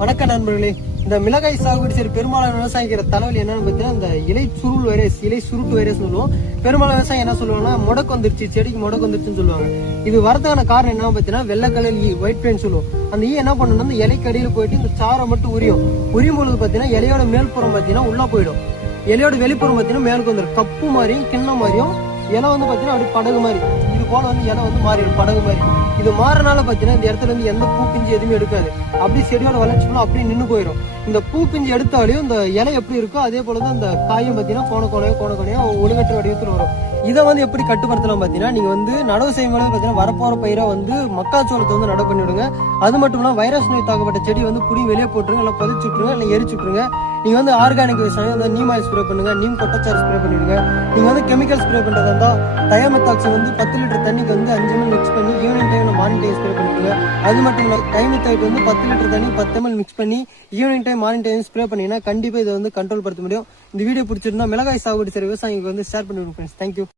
வணக்கம் நண்பர்களே. இந்த மிளகாய் சாகுபடி சரி பெரும்பாலான விவசாயிக்கிற தலைவலி என்னன்னு பார்த்தீங்கன்னா இந்த இலை சுருட்டு வைரஸ் சொல்லுவோம். பெரும்பாலான விவசாயம் என்ன சொல்லுவாங்கன்னா முடக்கு வந்துருச்சு, செடிக்கு முடக்கு வந்துருச்சுன்னு சொல்லுவாங்க. இது வரதுக்கான காரணம் என்ன பார்த்தீங்கன்னா வெள்ளை கலர் ஒயிட் பெயின் சொல்லுவோம். அந்த என்ன பண்ணணும்னா இந்த இலைக்கடியில் போயிட்டு இந்த சாரை மட்டும் உரியும் பொழுது பார்த்தீங்கன்னா இலையோட மேல்புறம் பார்த்தீங்கன்னா உள்ள போயிடும். இலையோட வெளிப்புறம் பார்த்தீங்கன்னா மேலுக்கு வந்துடும். கப்பு மாதிரியும் கிண்ணம் மாதிரியும் இலை பார்த்தீங்கன்னா அப்படி படகு மாதிரி இது போல இலை மாறிடும் படகு மாதிரி. இது மாறனால பார்த்தீங்கன்னா இந்த இடத்துல எந்த பூ பிஞ்சு எதுவுமே எடுக்காது. அப்படி செடியோட வளர்ச்சி ஃபுல்லாக அப்படியே நின்று போயிடும். இந்த பூ பிஞ்சு எடுத்தாலையும் இந்த இலை எப்படி இருக்கோ அதே போலதான் இந்த காயும் பார்த்தீங்கன்னா கோண ஒழுங்கற்ற வடிவத்தில் வரும். இதை எப்படி கட்டுப்படுத்தலாம் பார்த்தீங்கன்னா நீங்க நடவு செய்யும் போது பார்த்தீங்கன்னா வரப்போற பயிரை மக்காச்சோளத்தை நடவு பண்ணி விடுங்க. அது மட்டும் இல்லாமல் வைரஸ் நோய் தாக்கப்பட்ட செடி புடி வெளியே போட்டுருங்க, இல்லை புதைச்சு விட்டுருங்க, இல்லை எரிச்சு விட்டுருங்க. நீங்க ஆர்கானிக் விவசாயம் நீம் ஆயில் ஸ்ப்ரே பண்ணுங்க, நீம் கொட்டச்சாறு ஸ்ப்ரே பண்ணிடுங்க. நீங்க கெமிக்கல் ஸ்ப்ரே பண்றதா இருந்தா டயமெத்தாக்சின் 10 லிட்டர் தண்ணிக்கு 5 ml மிக்ஸ் பண்ணி ஈவினிங் டைம்ல மார்னிங் டைம் ஸ்ப்ரே பண்ணிடுங்க. அது மட்டும் இல்ல டைமெத்தாய்ட் 10 லிட்டர் தண்ணி 10 ml மிக்ஸ் பண்ணி evening time morning time spray பண்ணீங்கன்னா கண்டிப்பா இதை கண்ட்ரோல் படுத்த முடியும். இந்த வீடியோ பிடிச்சிருந்தா மிளகாய் சாகுபடி சரி விவசாயிகளுக்கு ஷேர் பண்ணி விடுங்க ஃப்ரெண்ட்ஸ். தேங்க்யூ.